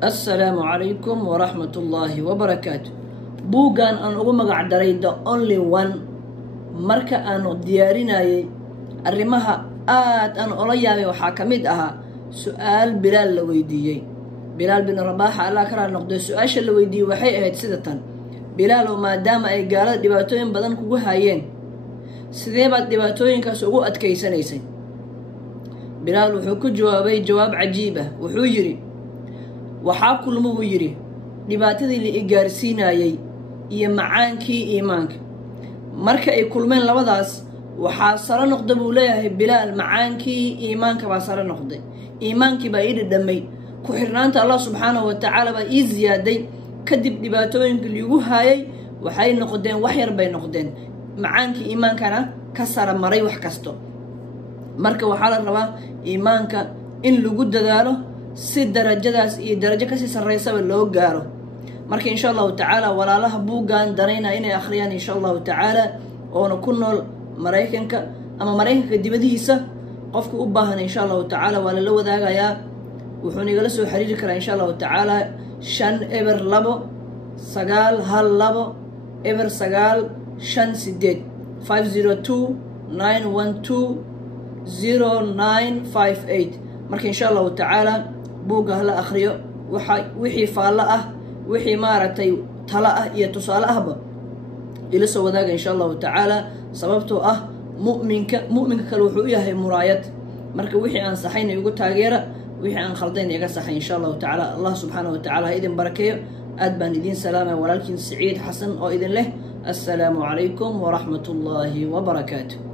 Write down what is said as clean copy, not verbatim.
السلام عليكم ورحمة الله وبركاته. بوغان أن أقوم قعدري the only one مركا أن دياريناي أرمها أن أوليامي وحاكميد سؤال بلال لويديي بلال بن رباح على كرا نقد سؤال لويدي وحي أهد سدة بلال وما دام أي قالت دباتوين بدن كوها هايين سديبات دباتوين كاسوغو أتكيسانيسين بلال وحكو جوابي جواب عجيبة وحجري waxaa kulmo uu yiri dhibaatadii la igaarsiinayay iyo macaankii iimaanka marka ay kulmeen labadaas waxaa sare noqday buu leeyahay bilaal macaankii iimaanka baa sare noqday iimaankii baa ii dhamay ku xirnaanta Allah subhanahu wa ta'ala baa ii ziyaaday kadib dhibaatooyinka liigu haayay waxay noqdeen wax yar bay noqdeen macaankii iimaankana ka sare maray wax kasto marka waxaa la rabaa iimaanka in lagu dadaalo si darajadaas iyo darajo ka sii sareysaba loo gaaro marka insha Allah ta'ala walaalaha buugan dareenaa inay akhriyaan insha Allah ta'ala oo ku nool Mareykanka ama Mareykanka dibadiisa qofku u baahan insha Allah ta'ala wala la wadaagayaa wuxuu nigala soo xiriiri karaa insha Allah ta'ala 5 eber 2 9 hal 2 eber 9 5 502 912 0958 marka insha Allah ta'ala buuga hala akhriyo wixii faala wixii maaragtay tala iyo tusaale ahba ila soo wadaaga insha Allah ta'ala sababtoo mu'minka kale wuxuu yahay muraayad marka wixii aan saxayn ugu taageera wixii aan khaldayn iga saxay insha Allah ta'ala Allah subhanahu wa ta'ala idin barakeeyo aad baan idin salaamay walaalkiin Saciid Xasan oo idin leh assalaamu alaykum wa rahmatullahi wa barakatuh.